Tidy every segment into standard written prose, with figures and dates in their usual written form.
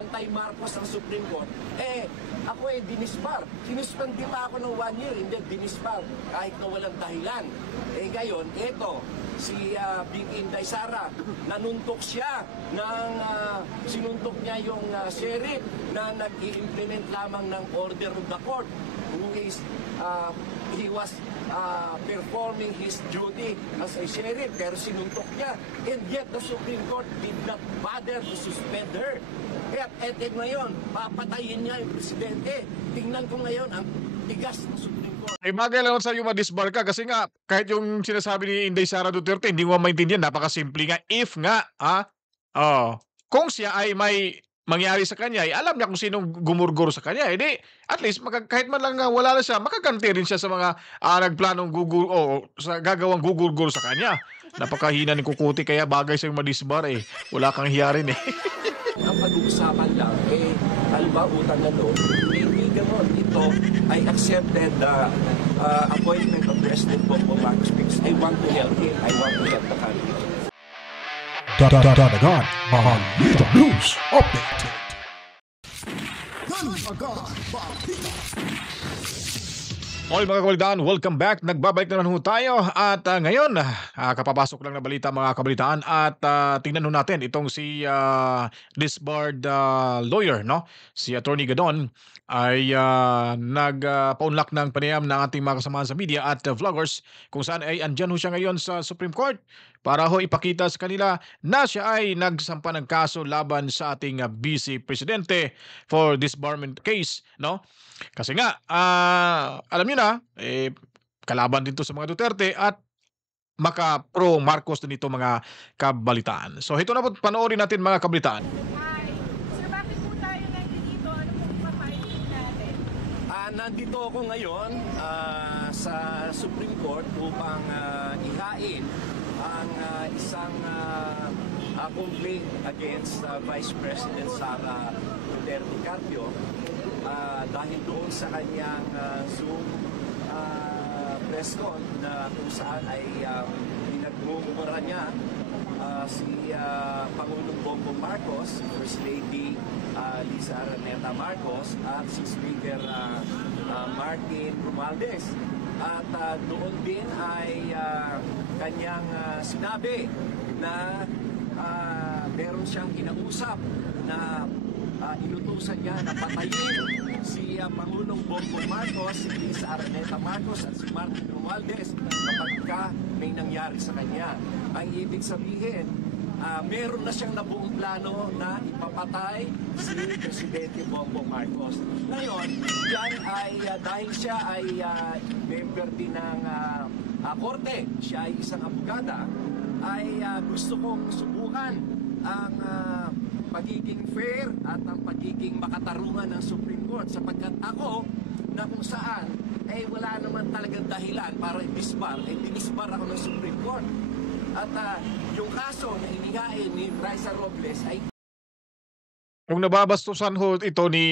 Anti-Marcos ang Supreme Court, ako dinisbar. Sinuspandi pa ako ng 1 year, hindi dinisbar, kahit na walang dahilan. Ngayon, si Vicky Inday Sara, nanuntok siya sinuntok niya yung sheriff na nag-i-implement lamang ng order of the court, who is, he was performing his duty as a sheriff, pero sinuntok niya. And yet, the Supreme Court did not bother to suspend her. Kaya ngayon, papatayin niya yung presidente. Tingnan ko ngayon ang tigas ng Supreme Court. Bagay lang sa'yo madisbar ka kasi nga kahit yung sinasabi ni Inday Sara Duterte hindi mo maintindihan, napakasimple nga. If nga, kung siya ay may mangyari sa kanya, alam niya kung sinong gumurguro sa kanya. At least kahit man lang wala na siya, makaganti rin siya sa mga nagplanong sa gagawang gugurguro sa kanya. Napakahina ni Kukuti, kaya bagay sa'yo madisbar Wala kang hiya rin Ang pag-uusapan lang, halimbawa utang na loob, hindi gano'n. Ito, I accepted the appointment of President Bongbong Marcos because I want to help him. I want to help the country. Dadagan, Balita News Update. Dadagan, Balita. Okay mga kabalitaan, welcome back. Nagbabalik naman tayo at ngayon, kapapasok lang na balita mga kabalitaan at tingnan natin itong si disbarred lawyer, no? Si Attorney Gadon ay nagpaunlak ng panayam ng ating mga kasamahan sa media at vloggers kung saan ay andyan siya ngayon sa Supreme Court para ipakita sa kanila na siya ay nagsampa ng kaso laban sa ating Vice Presidente for disbarment case, no? Kasi nga, alam niyo na, kalaban din to sa mga Duterte at maka-pro Marcos din ito mga kabalitaan. So ito na po, panoorin natin mga kabalitaan. Hi. Sir, bakit po tayo nandito? Ano pong papainin natin? Nandito ako ngayon sa Supreme Court upang ihain ang isang complaint against Vice President Sara Duterte Carpio dahil doon sa kanyang Zoom press con na kung saan ay pinagmumura niya si Pangulong Bongbong Marcos, First Lady Lisa Araneta Marcos at si Speaker Martin Romualdez. At doon din ay kanyang sinabi na meron siyang kinausap na inutusan niya na patayin si Pangulong Bongbong Marcos, si Lisa Araneta Marcos at si Martin Romualdez kapag may nangyari sa kanya. Ang ibig sabihin, meron na siyang nabuong plano na ipapatay si Presidente Bongbong Marcos. Ngayon, yan ay dahil siya ay member din ng korte, siya ay isang abogada, ay gusto kong subukan ang pagiging fair at ang pagiging makatarungan ng Supreme Court sapagkat ako na kung saan wala naman talagang dahilan para dinisbar ako ng Supreme Court. At yung kaso na inihain ni Raisa Robles ay kung nababastusan ito ni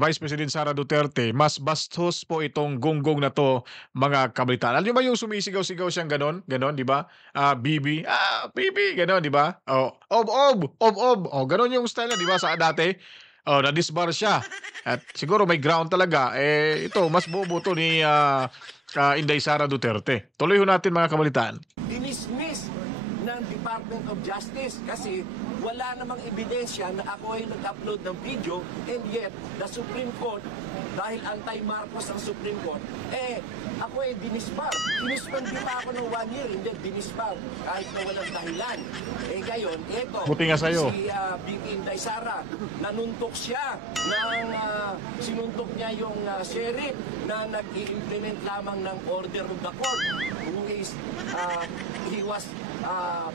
Vice President Sara Duterte, mas bastos po itong gonggong na to mga kabalitaan. Alam niyo ba yung sumisigaw-sigaw siyang ganon, di ba? Bibi, Bibi, ganon, di ba? Ob. Ganon yung style na, di ba, sa dati? Na-disbar siya. At siguro may ground talaga. Ito, mas bobo to ni Inday Sara Duterte. Tuloy natin mga kabalitaan. dinismiss ng Department of Justice kasi wala namang ebidensya na ako ay nag-upload ng video, and yet the Supreme Court, dahil anti-Marcos ang Supreme Court, ako ay dinisbar. Sinuspandi pa ako ng 1 year, hindi dinisbar kahit na walang dahilan. Ngayon, Buti nga sa'yo. si Vicky Inday Sara, nanuntok siya sinuntok niya yung sheriff na nag-i-implement lamang ng order of the court, who is, he was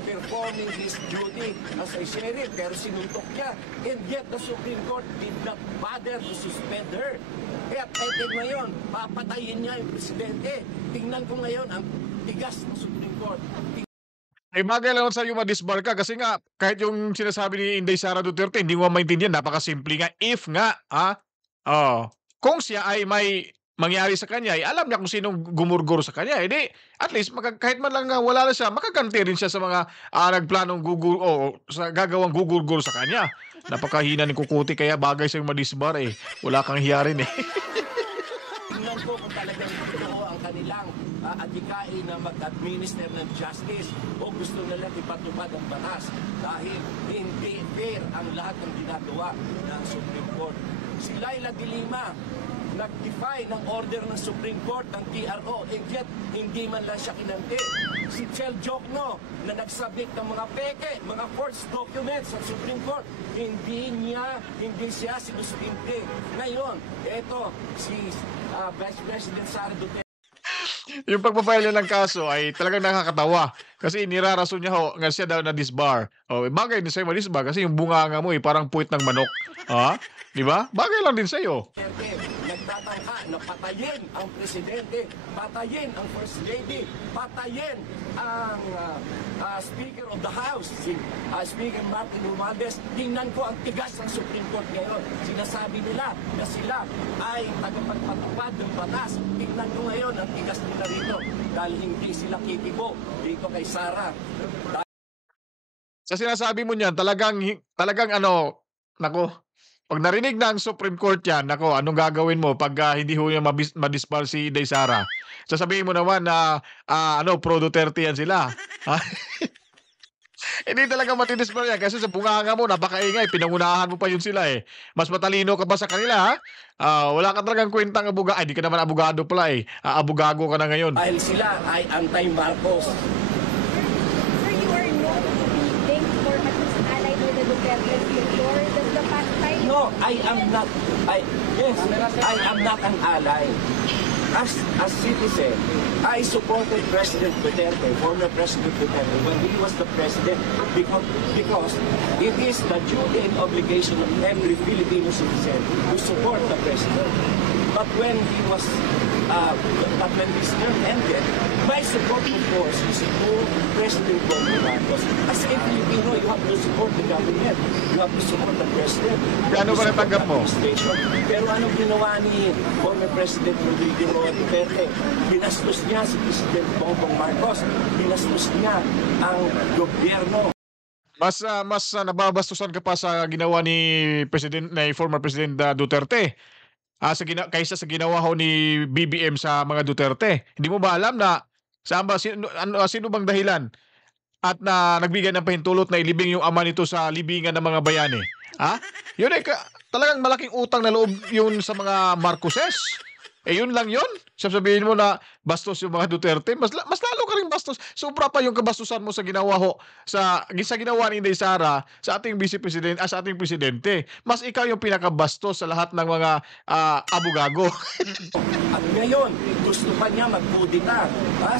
performing his duty as a sheriff, pero sinuntok niya, and yet the Supreme Court did not bother to suspend her. Kaya ngayon, papatayin niya yung presidente. Tingnan ko ngayon ang tigas ng Supreme Court. Bagay lang sa'yo madisbar ka kasi nga kahit yung sinasabi ni Inday Sara Duterte hindi mo maintindihan, napakasimple nga. If nga, kung siya ay may mangyari sa kanya, alam niya kung sinong gumurguro sa kanya. At least kahit man lang wala na siya, makaganti rin siya sa mga nagplanong sa gagawang gugurguro sa kanya. Napakahina ni Kukuti kaya bagay sa'yo madisbar eh. Wala kang hiya rin eh. Tingnan ko kung talagang totoo ang kanilang adhikain na mag-administer ng justice o gusto nilang ipatupad ang batas dahil hindi fair ang lahat ng ginagawa ng Supreme Court. Si Laila de Lima nag-defy ng order ng Supreme Court ng TRO and yet hindi man lang siya kinanti. Si Chel Jokno na nagsabit ng mga peke, mga forged documents sa Supreme Court, hindi siya sinusunti. Ngayon, eto si Vice President Sara Duterte. Yung pagpapile ng kaso ay talagang nakakatawa. Kasi nirarason niya ho, nga siya daw na disbar. O, bagay din sa'yo ma-disbar kasi yung bunganga mo parang puwit ng manok. Ha? Di ba? Bagay lang din sa'yo. Nagtatangka na patayin ang presidente, patayin ang first lady, patayin ang Speaker of the House, si Speaker Martin Romualdez. Tingnan ko ang tigas ng Supreme Court ngayon. Sinasabi nila na sila ay tagapagpatupad ng batas. Tingnan ko ngayon ang tigas nila rito dahil hindi sila kikibo dito kay Sara. Sa sinasabi mo niyan, talagang ano, nako, pag narinig na ang Supreme Court yan, nako, anong gagawin mo pag hindi ho niya madisbar si Inday Sara? Sasabihin mo naman na pro Duterte yan sila. Ha? Hindi talaga matidisbar yan kasi sa bunganga mo, napakaingay, pinangunahan mo pa yun sila eh. Mas matalino ka ba sa kanila ha? Wala ka talagang kwentang abogado. Ay, di ka naman abogado pala eh. Abogago ka na ngayon. Dahil sila ay anti-Marcos. Sir, you are known to be linked or at least allied with the Dutertes before. Does the past time... No, I am not an ally. As a citizen, I supported President Duterte, former President Duterte, when he was the president because it is the duty and obligation of every Filipino citizen to support the president. But when his term ended, my support, of course, is to President Bongbong Marcos. As a Filipino, you have to support the government. You have to support the president. Ano ba natanggap mo? Pero anong ginawa ni former President Rodrigo Roa Duterte? Binastos niya si President Bongbong Marcos. Binastos niya ang gobyerno. Mas nababastusan ka pa sa ginawa ni former President Duterte. Kaysa sa ginawa ho ni BBM sa mga Duterte. Hindi mo ba alam na sino bang dahilan at na nagbigay ng pahintulot na ilibing yung ama nito sa libingan ng mga bayani? Ha? Yun ay talagang malaking utang na loob yun sa mga Marcoses. Yun lang yun. Sabihin mo na bastos yung mga Duterte, mas lalo ka rin bastos. Sobra pa yung kabastusan mo sa ginawa sa ginawa ni Inday Sara sa ating vice president, sa ating presidente. Mas ikaw yung pinakabastos sa lahat ng mga abogago. At ngayon, gusto pa niya magkudita.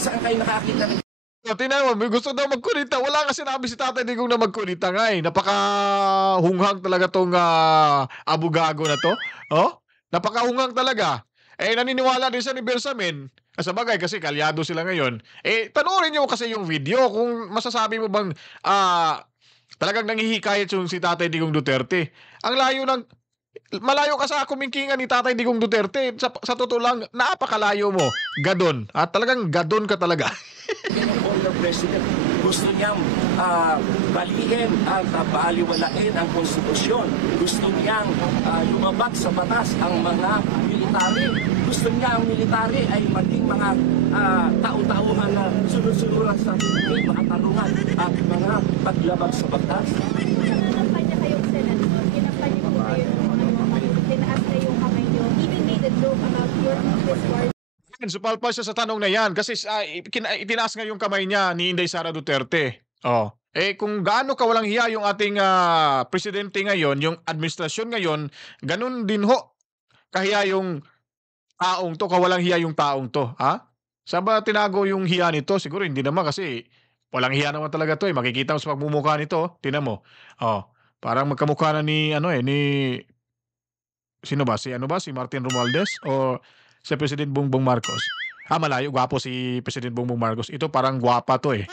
Saan kayo nakakita ng Tingnan mo, may gusto daw magkunita. Wala nga sinabi si Tatay Digong na magkunita nga eh. Napakahunghang talaga tong abogago na to. Oh? Napakahunghang talaga. Naniniwala din siya ni Bersamin. Sa bagay kasi kalyado sila ngayon. Panoorin niyo kasi yung video kung masasabi mo bang talagang nanghihikayat yung si Tatay Digong Duterte. Malayo ka sa kumingkingan ni Tatay Digong Duterte. Sa totoo lang, napakalayo mo. Gadon. At talagang gadon ka talaga. former president, gusto niyang baliin at baliwalain ang konstitusyon. Gusto niyang lumabag sa batas ang mga military. Gusto niya ang military ay maging mga tao-tauhan na sunod-sunuran sa mga tarungan at mga paglabag sa batas. Kampanya kayong senador, kinampanya po kayo tinaas na yung kamay nyo, even made a joke about your discord. Supalpa siya sa tanong na yan kasi itinaas nga yung kamay niya ni Inday Sara Duterte. Kung gaano kawalang hiya yung ating presidente ngayon, yung administrasyon ngayon, ganun din ho kahiya yung taong to, kawalang hiya yung taong to. Ha? Saan ba tinago yung hiya nito? Siguro hindi naman kasi walang hiya naman talaga to. Makikita mo sa pagmumukha nito. Tingnan mo. Parang magkamukha na ni sino ba? Si Martin Romualdez o si President Bongbong Marcos? Malayo, gwapo si President Bongbong Marcos. Ito parang gwapa to eh.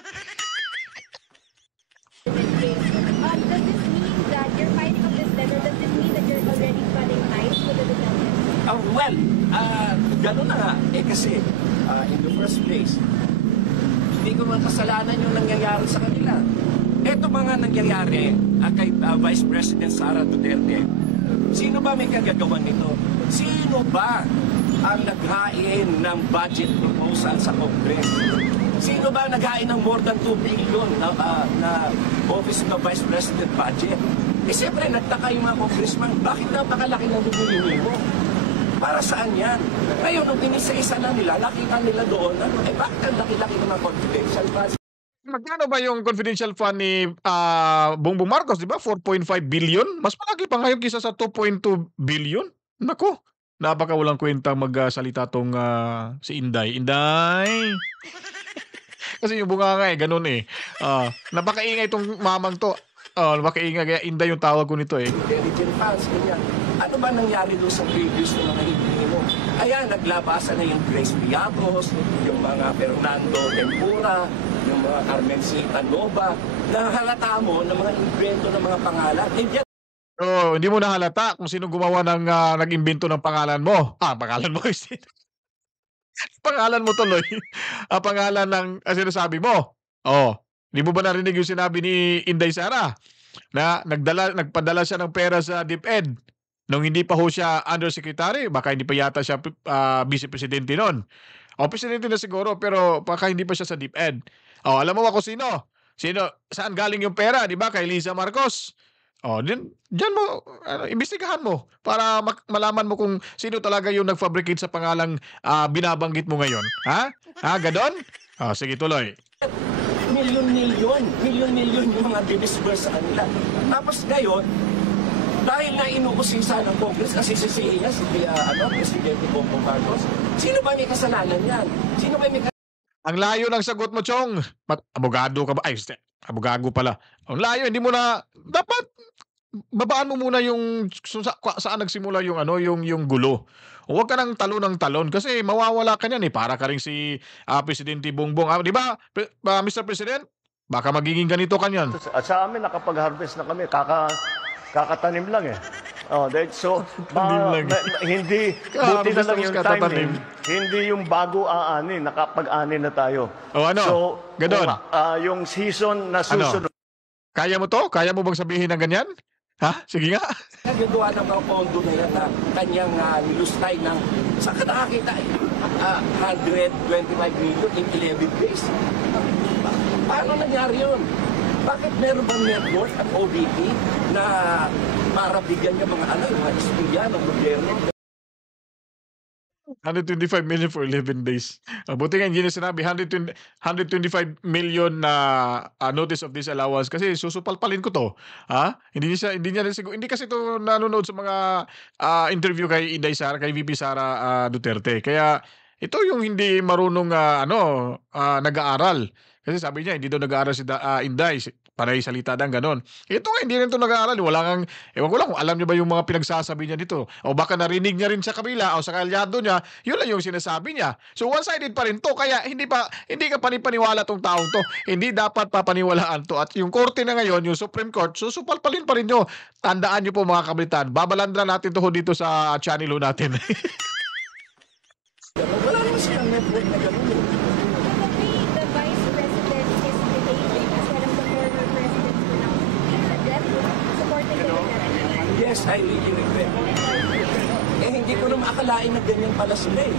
Does this mean that you're fighting up this letter? Does this mean that you're already cutting ties with the Dutertes? Gano'n na nga. Kasi, in the first place, hindi ko man kasalanan yung nangyayari sa kanila. Ito mga nangyayari kay Vice President Sara Duterte. Sino ba may kagagawan nito? Sino ba ang naghain ng budget proposal sa Congress? Sino ba naghain ng more than 2 billion na Office of the Vice President budget? Eh siyempre, nagtaka yung mga congressman, bakit napakalaki ng bibili mo? Para saan yan? Ngayon, nung inisa-isa na nila, nakita nila doon, bakit ang laki-laki ng mga confidential funds? Magkano ba yung confidential fund ni Bongbong Marcos, di ba? 4.5 billion? Mas malaki pa ngayon kisa sa 2.2 billion? Nako, napaka walang kwenta magsalita tong si Inday. Inday! Kasi yung bunganga ganun eh. Napakaingay itong mamang to. Napakaingay, kaya Inday yung tawag ko nito eh. Intelligent funds, ganyan. Ano ba nangyari doon sa previous na mga hindi mo? Ayan, naglabasan na yung Grace Piatos, yung mga Fernando Tempura, yung mga Carmen Sita Nova, nahalata mo ng mga invento ng mga pangalan. Hindi Hindi mo nahalata kung sino gumawa ng nag-imbento ng pangalan mo. Pangalan mo. Pangalan mo tuloy. Pangalan ng sinasabi mo. Hindi mo ba narinig yung sinabi ni Inday Sara na nagpadala siya ng pera sa DepEd nung hindi pa ho siya undersecretary, baka hindi pa yata siya vice presidente noon. Presidente na siguro pero baka hindi pa siya sa DepEd. Alam mo ba kung sino? Saan galing yung pera, di ba? Kay Lisa Marcos. Diyan mo, imbestigahan mo para malaman mo kung sino talaga yung nag-fabricate sa pangalang binabanggit mo ngayon. Ha? Ganon? Sige, tuloy. Milyon yung mga dinisburse sa kanila. Tapos ngayon, dahil na inuusisa ng Congress, nasisisihin niya si Presidente Bongbong Marcos, sino ba may kasalanan yan? Sino ba may Ang layo ng sagot mo, Chong. Abogado ka ba? Abogado pala. Ang layo, hindi mo na, dapat, babaan mo muna yung, saan nagsimula yung, yung gulo. Huwag ka nang talon ng talon kasi mawawala ka niyan eh. Para ka rin si Presidente Bongbong. Di ba, Mr. President? Baka magiging ganito ka niyan. At sa amin, nakapag-harvest na kami. Kakatanim lang eh. So, hindi, buti na lang yung timing. Hindi yung bago aanin, nakapag-anin na tayo. So, Ganon. Yung season na susunod. Kaya mo to? Kaya mo bang sabihin ng ganyan? Ha? Sige nga. Nagagawa ng mga pondo na yan na kanyang nilustay ng, saan ka nakakita 125 million in 11 days. Paano nangyari yun? Bakit meron bang network at OBP na para bigyan niya mga estudyante ng gobyerno? 125 million for 11 days. Buti nga hindi na sinabi 125 million na notice of disallowance kasi susupalpalin ko to. Hindi kasi to nanonood sa mga interview kay Inday Sara, kay VP Sara Duterte. Kaya ito yung hindi marunong nag-aaral. Kasi sabi niya, hindi daw nag-aaral si Inday. Panay salita ng ganon. Ito nga, hindi rin ito nag-aaral. Wala kang, ewan ko lang kung alam niya ba yung mga pinagsasabi niya dito. O baka narinig niya rin sa kabila o sa kalyado niya, yun lang yung sinasabi niya. So one-sided pa rin to. Kaya hindi ka panipaniwala tong taong to. Hindi dapat papaniwalaan to. At yung korte na ngayon, yung Supreme Court, susupalpalin pa rin nyo. Tandaan nyo po mga kabritan. Babalandra natin to dito sa channel natin. Wala naman silang network na gano'n. The Vice President is behaving as one of the former presidents who now regret supporting the Duterte. Yes, I really regret. Hindi ko na maakalain na ganyan pala sila eh.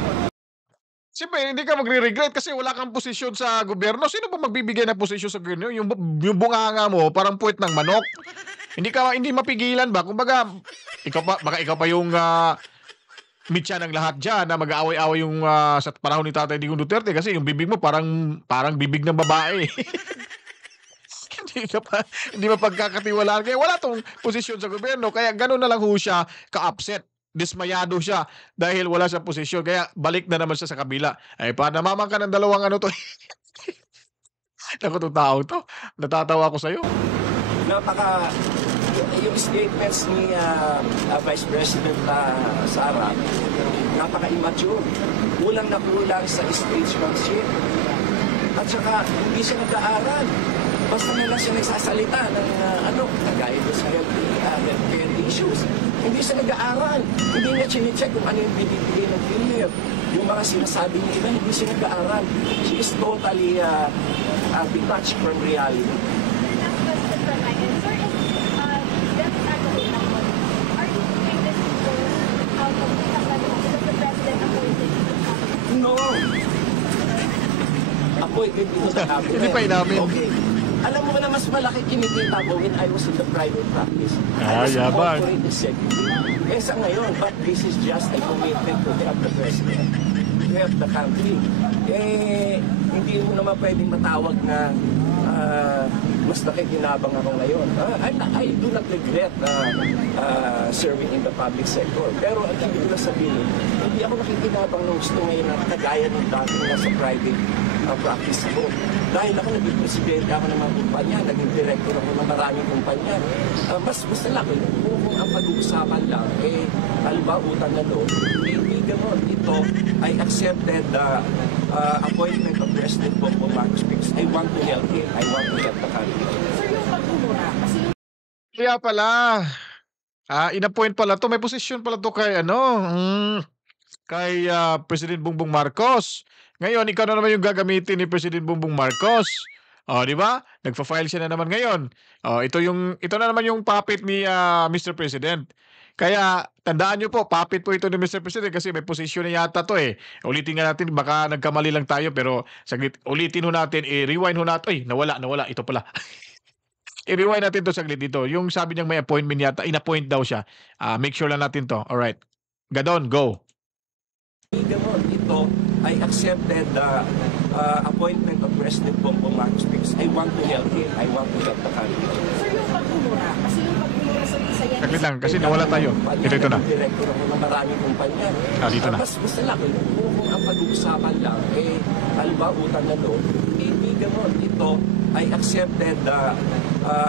Siyempre, hindi ka magre-regret kasi wala kang posisyon sa gobyerno. Sino ba magbibigay ng posisyon sa gobyerno? Yung bunganga mo, parang puwet ng manok. Hindi mapigilan ba? Kumbaga, ikaw pa yung mitya ng lahat dyan na mag-aaway-aaway yung sa panahon ni Tatay Digong Duterte kasi yung bibig mo parang bibig ng babae. Hindi mapagkakatiwalaan. Kaya wala tong posisyon sa gobyerno. Kaya gano'n na lang ho siya ka-upset. Dismayado siya dahil wala siyang posisyon. Kaya balik na naman siya sa kabila. Namamang ka ng dalawang to. Naku, itong tao to. Natatawa ko sa'yo. Yung statements ni Vice President Sara, napaka-immature. Kulang na kulang sa statesmanship. At saka, hindi siya nag-aaral. Basta na lang siya nagsasalita ng kagaya sa healthcare issues. Hindi siya nag-aaral. Hindi niya chine-check kung ano yung binibigay ng PhilHealth. Yung mga sinasabi niya iba, hindi siya nag-aaral. She is totally detached from reality. appointed dito sa cabinet. Hindi pa inamin. Okay. Alam mo ba na mas malaki kinikita ko when I was in the private practice? Ah, I was a yabang. corporate executive. Kesa ngayon, but this is just a commitment to help the president, to help the country. Hindi mo naman pwedeng matawag na mas nakikinabang ako ngayon. I do not regret serving in the public sector. Pero ang ibig ko sabihin, hindi ako nakikinabang ng gusto ngayon na kagaya ng dati na sa private practice ko. Dahil ako naging presidente ako ng mga kumpanya, naging director ako ng maraming kumpanya. Mas laki. Kung ang pag-uusapan lang, halimbawa utang na loob, hindi gano'n. Ito, I accepted the appointment of President Bongbong Marcos because I want to help him. I want to help the country. Sir, yung pagmumura, kasi yung Kaya pala, in-appoint pala to, may posisyon pala to kay kay President Bongbong Marcos. Ngayon, ikaw na naman yung gagamitin ni President Bongbong Marcos. Oh, di ba? Nagfa-file siya na naman ngayon. Oh, ito na naman yung puppet ni Mr. President. Kaya tandaan niyo po, puppet po ito ni Mr. President kasi may posisyon na yata to eh. Ulitin nga natin, baka nagkamali lang tayo pero saglit, ulitin ho natin, rewind ho natin. Ay, nawala, ito pala. I-rewind natin to saglit dito. Yung sabi niyang may appointment yata, in-appoint daw siya. Make sure lang natin to. Alright. Gadon, go. Ganon, ito, I accepted the appointment of President Bongbong Marcos because I want to help him. I want to help the country. Sir, yung pagmumura, kasi yung pagmumura sa Visayan, Saglit lang, kasi nawala tayo. Ito na. Director ako ng maraming kumpanya. Dito na. Mas laki. Kung ang pag-uusapan lang, halimbawa utang na loob, hindi ganon. Ito, I accepted the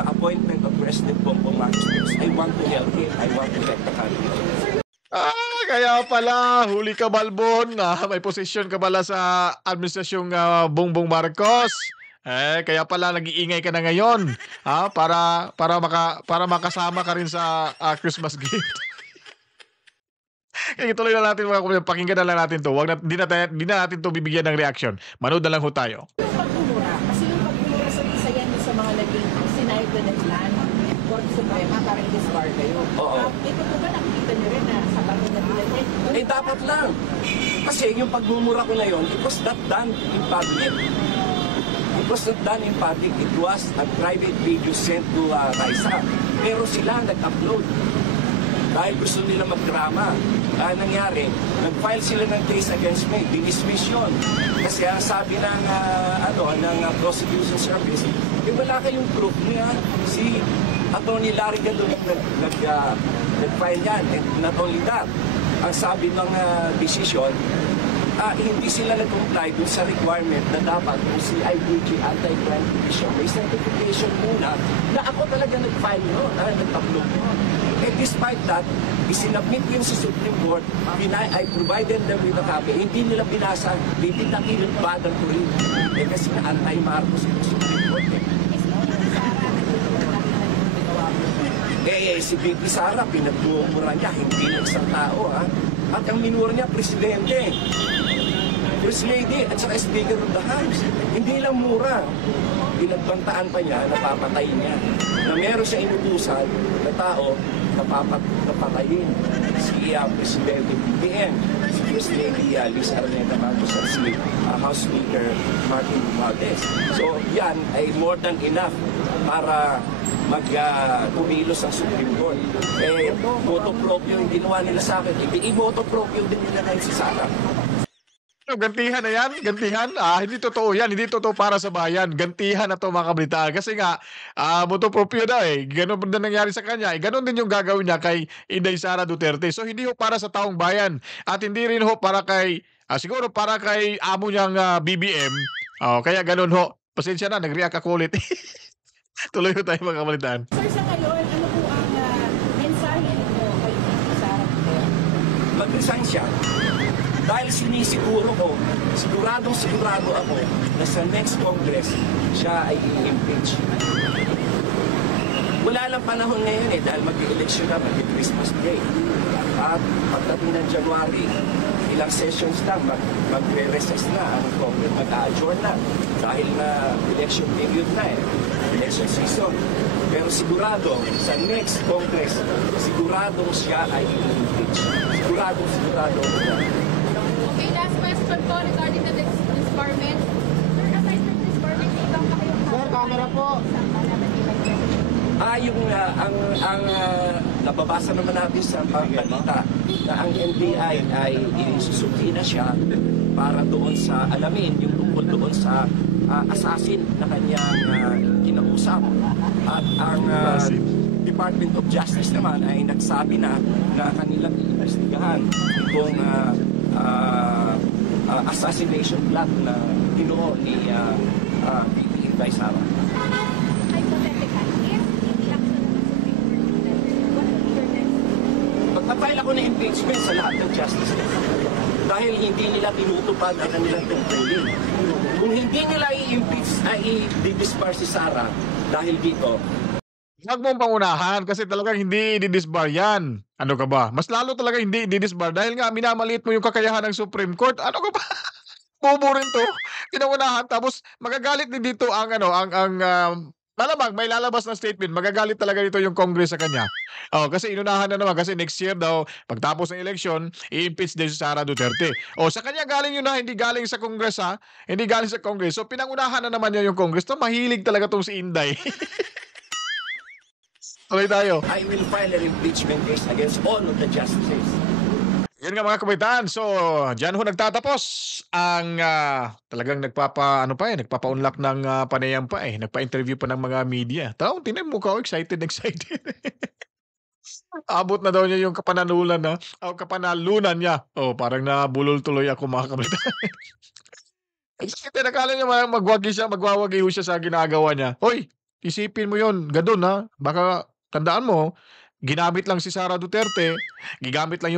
appointment of President Bongbong Marcos because I want to help him. I want to help the country. Kaya pala, huli ka Balbon. May posisyon ka pala sa administrasyong Bongbong Marcos. Kaya pala nag-iingay ka na ngayon. Para makasama ka rin sa Christmas gift. Kaya tuloy na natin mga kumilya. Pakinggan na lang natin to. Hindi na natin to bibigyan ng reaction. Manood na lang ho tayo. yung pagmumura, kasi yung pagmumura sa Visayan sa mga naging sinayad na naglan, Court Suprema, parang disbar kayo. Oo. Ito po ba nakikita niyo rin na sa kami na bilan? Dapat lang. Kasi yung pagmumura ko ngayon, it was not done in public. It was not done in public. It was a private video sent to Raisa. Pero sila nag-upload. Dahil gusto nila magdrama. Nangyari, nag-file sila ng case against me. Dinismiss yun. Kasi sabi ng prosecution service, wala kayong proof niya. Si Atty. Larry Gadon nag-file yan. And not only that, ang sabi ng decision, hindi sila nag-comply dun sa requirement na dapat kung si IDG, Anti-Crime Division, may certification muna na ako talaga nag-file yun, nag-upload yun. And despite that, isinabmit yun sa Supreme Court, I provided them with a copy, hindi nila binasa, hindi na kinagbadan ko rin. Kasi na anti-Marcos yung Supreme Court. Si VP Sara, pinagmumura niya, hindi lang isang tao. At ang minura niya, presidente. First Lady at saka Speaker of the House. Hindi lang mura. Pinagbantaan pa niya, napapatay niya. Na meron siya inutusan na tao, napatayin. Si Presidente BBM, si First Lady Liz Araneta Marcos at si House Speaker Martin Romualdez. So yan ay more than enough para kumilos ang Supreme Court. Voto proprio yung ginawa nila sa akin. I-voto proprio din nila ngayon si Sara. Gantihan na yan? Gantihan? Hindi totoo yan. Hindi totoo para sa bayan. Gantihan na to mga kabritaan. Kasi nga, moto proprio daw eh. Ganon din nangyari sa kanya. Ganon din yung gagawin niya kay Inday Sara Duterte. So hindi ho para sa taong bayan. At hindi rin ho para kay, siguro para kay amo niyang BBM. Kaya ganon ho. Pasensya na, nag-react ako ulit. Tuloy ho tayo mga kabritaan. Sir, sa ngayon, ano po ang mensahe niyo kay Sara Duterte? Mag-resign siya. Dahil sinisiguro ko, sigurado ako na sa next Congress, siya ay i-impeach. Wala lang panahon ngayon dahil mag-election na, mag-Christmas break. At pagdating ng January, ilang sessions lang, magre-recess na ang Congress, mag-a-adjourn na. Dahil na election period na election season. Pero sigurado, sa next Congress, sigurado siya ay i-impeach. Sigurado. Okay, last question po regarding the disbarment. Sir, aside ba kayong Sir, camera po. Sa malaman ni Vice President? Yung nababasa naman natin sa balita na ang NBI ay isusuki na siya para doon sa alamin yung tungkol doon sa assassin na kanyang kinausap. At ang Department of Justice naman ay nagsabi na kanilang iimbestigahan itong assassination plot na tinuo ni VP Inday Sara. Hypothetically, if hindi action ng Supreme Court, what will be your next move? Magpapile ako ng impeachment sa lahat ng justice dahil hindi nila tinutupad ang kanilang tungkulin. Kung hindi nila i-impeach, i-disbar si Sara dahil dito, Huwag mong pangunahan kasi talagang hindi i-disbar yan. Ano ka ba? Mas lalo talaga hindi i-disbar dahil nga minamaliit mo yung kakayahan ng Supreme Court. Ano ka ba? Bobo rin to. Pinangunahan tapos magagalit din dito ang malamang may lalabas na statement. Magagalit talaga dito yung Congress sa kanya. Oh, kasi inunahan na naman kasi next year daw pagtapos ng election, i-impeach din si Sara Duterte. Oh, sa kanya galing yun na hindi galing sa Congress ha. Hindi galing sa Congress. So pinangunahan na naman niya yung Congress. To mahilig talaga tong si Inday. Tuloy tayo. I will file an impeachment case against all of the justices. Yan nga mga kabataan. So, diyan ho nagtatapos ang talagang nagpapaunlak ng panayam pa eh. Nagpa-interview pa ng mga media. Tao, tinan mo ka, excited. Abot na daw niya yung kapanalunan niya. Oh, parang nabulol tuloy ako mga kabataan. Excited, akala niya magwawagi ho siya sa ginagawa niya. Hoy, isipin mo yon, gadon ha. Baka tandaan mo, ginamit lang si Sara Duterte, ginamit na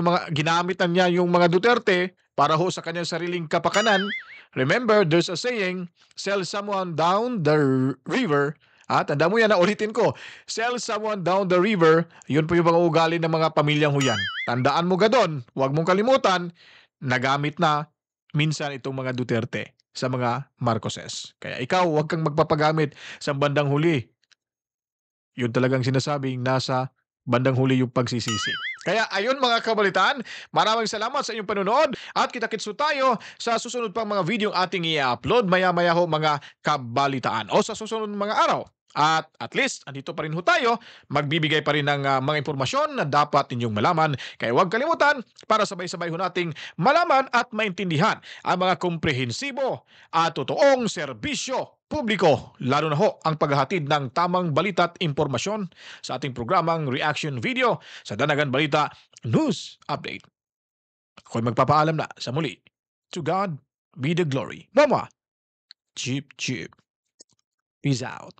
niya yung mga Duterte para ho sa kanyang sariling kapakanan. Remember, there's a saying, sell someone down the river. Tanda mo yan, ulitin ko. Sell someone down the river, yun po yung mga ugali ng mga pamilyang huyan. Tandaan mo gadon, huwag mong kalimutan, nagamit na minsan itong mga Duterte sa mga Marcoses. Kaya ikaw, huwag kang magpapagamit sa bandang huli. Yun talagang sinasabing nasa bandang huli yung pagsisisi. Kaya ayun mga kabalitaan, maraming salamat sa inyong panonood at kita-kits tayo sa susunod pang mga video ating i-upload maya-maya ho mga kabalitaan o sa susunod mga araw. At least, andito pa rin ho tayo, magbibigay pa rin ng mga impormasyon na dapat ninyong malaman. Kaya huwag kalimutan para sabay-sabay ho nating malaman at maintindihan ang mga komprehensibo at totoong serbisyo publiko, lalo na ho ang paghahatid ng tamang balita at impormasyon sa ating programang reaction video sa Danagan Balita News Update. Ako'y magpapaalam na sa muli. To God be the glory. Mama, Chip Chip. Peace out.